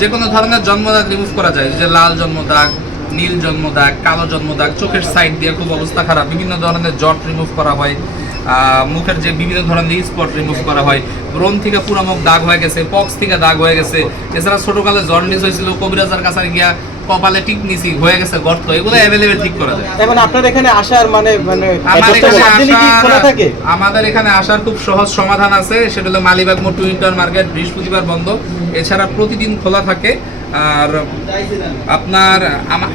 যে কোনো ধরনের জন্মদাগ রিমুভ করা যায়, যে লাল জন্মদাগ, নীল জন্মদাগ, কালো জন্মদাগ, চোখের সাইড দিয়ে খুব অবস্থা খারাপ, বিভিন্ন ধরনের জট রিমুভ করা হয়, মুখের যে বিভিন্ন ধরনের স্পট রিমুভ করা হয়, ব্রণ থেকে পুরো মুখ দাগ হয়ে গেছে, পক্স থেকে দাগ হয়ে গেছে, এছাড়া ছোটকালে জন্ডিস হয়েছিল, কবিরাজার কাছে গিয়া কপালে টিক নিছি হয়ে গেছে গর্ত, এগুলো অ্যাভেলেবেল ঠিক করা যায়। এখন আপনার এখানে আসার মানে আমাদের এখানে আসার খুব সহজ সমাধান আছে, সেটা হলো মালিবাগ মোড় টুইন্টার মার্কেট, বৃহস্পতিবার বন্ধ, এছাড়া প্রতিদিন খোলা থাকে। আর আপনার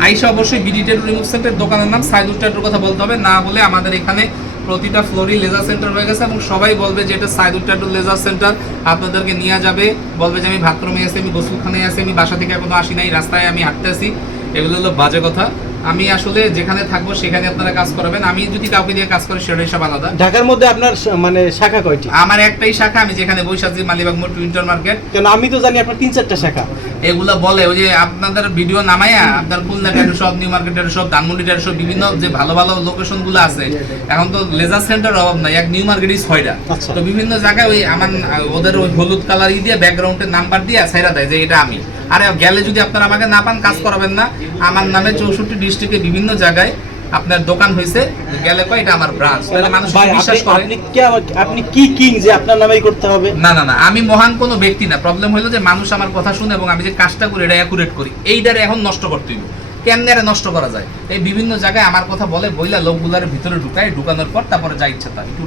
আইসা অবশ্যই বিডি ট্যাটু রিমুভ সেন্টার, দোকানের নাম সাইদুল ট্যাটুর কথা বলতে হবে, না বলে আমাদের এখানে প্রতিটা ফ্লোরই লেজার সেন্টার হয়ে গেছে এবং সবাই বলবে যে এটা সাইদুল ট্যাটু লেজার সেন্টার, আপনাদেরকে নিয়ে যাবে, বলবে যে আমি বাথরুমে আছি, আমি গোসলখানায় আছি, আমি বাসা থেকে এখনো আসি নাই, রাস্তায় আমি হাঁটতে আছি। এগুলো হলো বাজে কথা। আমি আসলে যেখানে থাকবো সেখানে আপনারা কাজ করবেন, আমি যদি কাউকে দিয়ে কাজ করি সেটাই সব আলাদা। ঢাকার মধ্যে আপনার মানে শাখা কয়টি? আমার একটাই শাখা, আমি যেখানে বসে আছি মালিবাগ মোড় টুইন্টার মার্কেট। কেন আমি তো জানি আপনার 3-4টা শাখা। এগুলা বলে ওই যে আপনাদের ভিডিও নামাইয়া আপনার Khulna tattoo shop, new market tattoo shop, Dhanmondi tattoo shop, বিভিন্ন যে ভালো ভালো লোকেশন গুলো আছে, এখন তো লেজার সেন্টার অভাব নাই, এক নিউ মার্কেটই 6টা। তো বিভিন্ন জায়গায় ওই আমার ওদের ওই হলুদ কালার দিয়ে ব্যাকগ্রাউন্ডের নাম্বার দিয়ে ছাইরা দেয় যে এটা আমি। আরে গেলে যদি আপনারা আমাকে না পান, কাজ করাবেন না। আমার নামে 64 ডিস্ট্রিক্টে বিভিন্ন জায়গায় আপনার দোকান হয়েছে, গেলে কয় এটা আমার ব্রাঞ্চ, তাহলে মানুষ বিশ্বাস করে। আপনি কি কিং যে আপনার নামেই করতে হবে? না না না, আমি মহান কোনো ব্যক্তি না। প্রবলেম হলো যে মানুষ আমার কথা শুনে এবং আমি যে কাজটা করি এটা অ্যাকুরেট করি, এইটারে এখন নষ্ট করতে হইব। কেমনে আরে নষ্ট করা যায়? এই বিভিন্ন জায়গায় আমার কথা বলে বইলা লোকগুলার ভিতরে ঢুকানোর পর তারপরে যা ইচ্ছা তা একটু